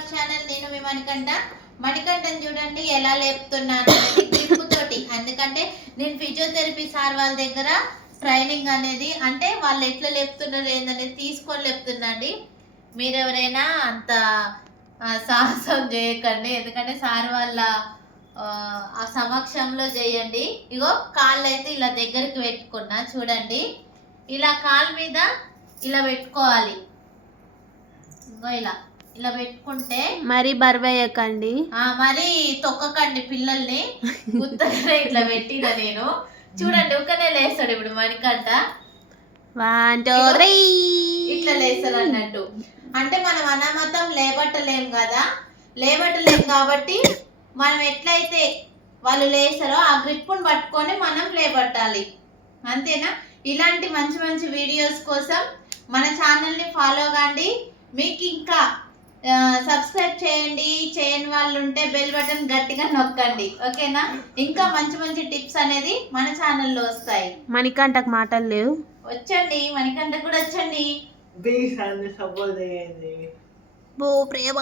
Our channel. నేను మీ మణికంఠని చూడండి ఎలా లేపుతున్నాను గ్రిప్ తోటి. ఎందుకంటే నేను ఫిజియోథెరపీ సార్ వాళ్ళ దగ్గర ట్రైనింగ్ అనేది అంటే వాళ్ళు ఎట్లా లేపుతున్నారు ఏందనేది తీసుకొని లేపుతున్నాండి. మీరు ఎవరైనా అంత సాహసం చేయకండి, ఎందుకంటే సార్ వాళ్ళ ఆ సమక్షంలో చేయండి. ఇగో కాళ్ళు అయితే ఇలా దగ్గరికి పెట్టుకున్నా చూడండి, ఇలా కాలు మీద ఇలా పెట్టుకోవాలి. ఇంకో ఇలా ఇలా పెట్టుకుంటే మరి బరువేయకండి, మరి తొక్కకండి పిల్లల్ని. గుత్తగా ఇట్లా పెట్టిన నేను చూడండి ఒకనే లేస్తాడు ఇప్పుడు మణికంఠ. 1 2 3 ఇట్లా లేస్తాడు అన్నట్టు. అంటే మనం అనామతం లేబట్టలేం కదా, లేబట్టలేం కాబట్టి మనం ఎట్లయితే వాళ్ళు లేస్తారో ఆ గ్రిప్పును పట్టుకొని మనం లేబట్టాలి, అంతేనా? ఇలాంటి మంచి మంచి వీడియోస్ కోసం మన ఛానల్ని ఫాలో కాండి. మీకు ఇంకా సబ్స్క్రైబ్ చేయండి, చేయని వాళ్ళు ఉంటే బెల్ బటన్ గట్టిగా నొక్కండి, ఓకేనా? ఇంకా మంచి మంచి టిప్స్ అనేది మన ఛానల్లో వస్తాయి. మణికంఠకు మాటలు లేవు, వచ్చండి మణికంఠకు కూడా వచ్చండి. ప్లీజ్ సపోర్ట్ చేయండి. ప్రేమ